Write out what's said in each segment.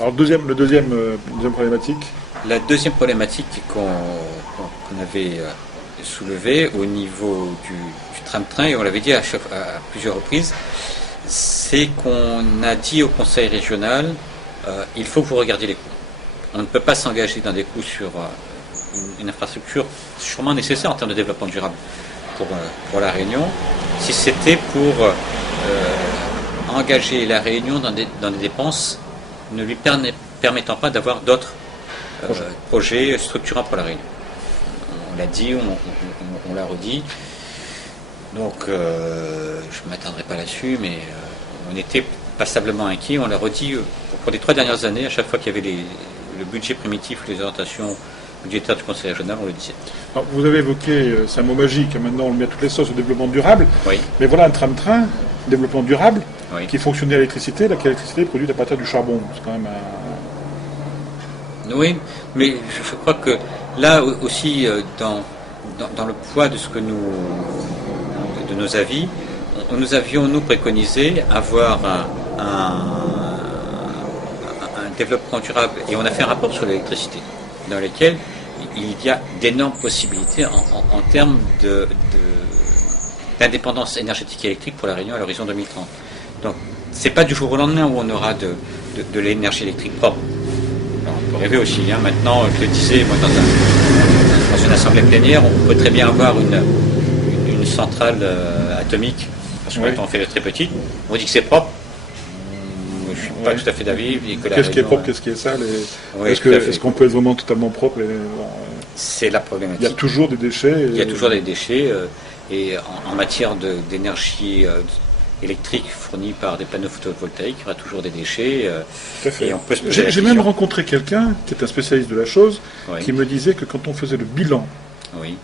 Alors, deuxième problématique. La deuxième problématique qu'on avait soulevée au niveau du tram-train, et on l'avait dit à plusieurs reprises, c'est qu'on a dit au conseil régional, il faut que vous regardiez les coûts. On ne peut pas s'engager dans des coûts sur une infrastructure sûrement nécessaire en termes de développement durable pour La Réunion, si c'était pour engager La Réunion dans des dépenses ne lui permettant pas d'avoir d'autres projets structurants pour La Réunion. On l'a dit, on l'a redit. Donc, je ne m'attendrai pas là-dessus, mais on était passablement inquiets. On l'a redit pour les 3 dernières années, à chaque fois qu'il y avait le budget primitif, les orientations budgétaires du conseil régional, on le disait. Alors, vous avez évoqué, c'est un mot magique, maintenant on le met à toutes les sauces au développement durable. Oui. Mais voilà un tram-train, développement durable, oui, qui fonctionne à l'électricité, l'électricité est produite à partir du charbon. C'est quand même un... Oui, mais je crois que là aussi, dans le poids de de nos avis, nous avions préconisé avoir un développement durable, et on a fait un rapport sur l'électricité, dans lequel il y a d'énormes possibilités en termes d'indépendance énergétique et électrique pour La Réunion à l'horizon 2030. Donc, c'est pas du jour au lendemain où on aura de l'énergie électrique propre. Alors, on peut rêver aussi. Maintenant, je le disais, moi, dans une assemblée plénière, on peut très bien avoir une centrale atomique, parce que maintenant on fait très petite. On dit que c'est propre. Je suis pas tout à fait d'avis. Qu'est-ce qui est propre, qu'est-ce qui est sale est-ce qu'on peut être vraiment totalement propre C'est la problématique. Il y a toujours des déchets. Il y a toujours des déchets. Et en matière d'énergie électrique fournie par des panneaux photovoltaïques, il y aura toujours des déchets. J'ai même rencontré quelqu'un qui est un spécialiste de la chose, qui me disait que quand on faisait le bilan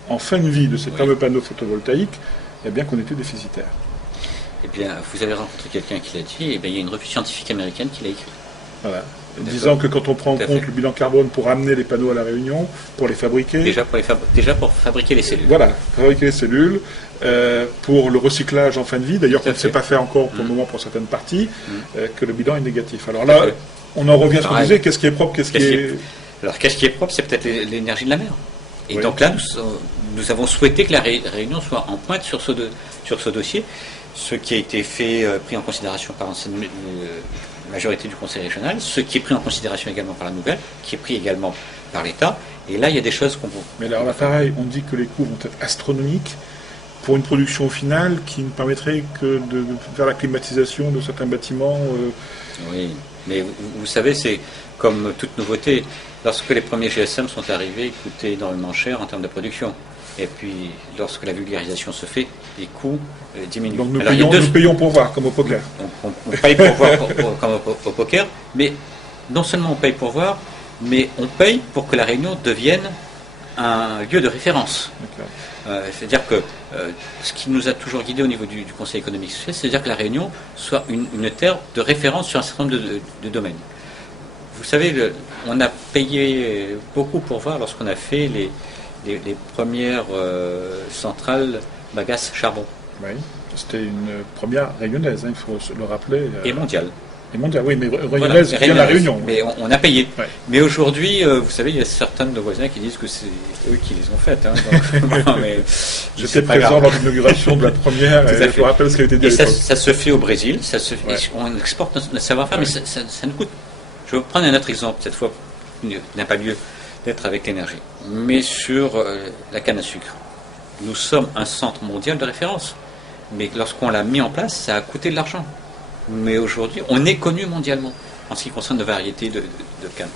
en fin de vie de ces fameux panneaux photovoltaïques, eh bien qu'on était déficitaire. Eh bien, vous avez rencontré quelqu'un qui l'a dit, et bien, il y a une revue scientifique américaine qui l'a écrit. Voilà. Disant que quand on prend en compte le bilan carbone pour amener les panneaux à La Réunion, pour les fabriquer... Déjà pour fabriquer les cellules. Voilà, fabriquer les cellules, pour le recyclage en fin de vie, d'ailleurs qu'on ne sait pas faire encore pour le moment pour certaines parties, que le bilan est négatif. Alors là, on en revient à ce qu'on disait, qu'est-ce qui est propre, qu'est-ce qui est... Alors qu'est-ce qui est propre, c'est peut-être l'énergie de la mer. Et donc là, nous avons souhaité que La Réunion soit en pointe sur ce dossier, ce qui a été pris en considération par l'ancienne majorité du conseil régional, ce qui est pris en considération également par la nouvelle, qui est pris également par l'État. Et là, il y a des choses qu'on peut... Mais alors là, pareil, on dit que les coûts vont être astronomiques pour une production finale qui ne permettrait que de faire la climatisation de certains bâtiments. Oui, mais vous savez, c'est comme toute nouveauté. Lorsque les premiers GSM sont arrivés, ils coûtaient énormément cher en termes de production. Et puis, lorsque la vulgarisation se fait, les coûts diminuent. Donc nous payons pour voir, comme au poker. On paye pour voir comme au poker, mais non seulement on paye pour voir, mais on paye pour que La Réunion devienne un lieu de référence. C'est-à-dire que ce qui nous a toujours guidé au niveau du Conseil économique et social, c'est-à-dire que La Réunion soit une terre de référence sur un certain nombre de domaines. Vous savez, on a payé beaucoup pour voir lorsqu'on a fait les premières centrales bagasse charbon. Oui, c'était une première réunionnaise, il faut le rappeler. Et mondiale. Et mondiale, oui, mais réunionnaise vient de La Réunion. Mais on a payé. Ouais. Mais aujourd'hui, vous savez, il y a certains de nos voisins qui disent que c'est eux qui les ont faites. J'étais présent lors de l'inauguration de la première, et je me rappelle ce qui a été dit à l'époque. Ça se fait au Brésil, on exporte notre savoir-faire, mais ça nous coûte. Je vais prendre un autre exemple, cette fois, qui n'a pas lieu d'être avec l'énergie, mais sur la canne à sucre. Nous sommes un centre mondial de référence, mais lorsqu'on l'a mis en place, ça a coûté de l'argent. Mais aujourd'hui, on est connu mondialement en ce qui concerne nos variétés de canne.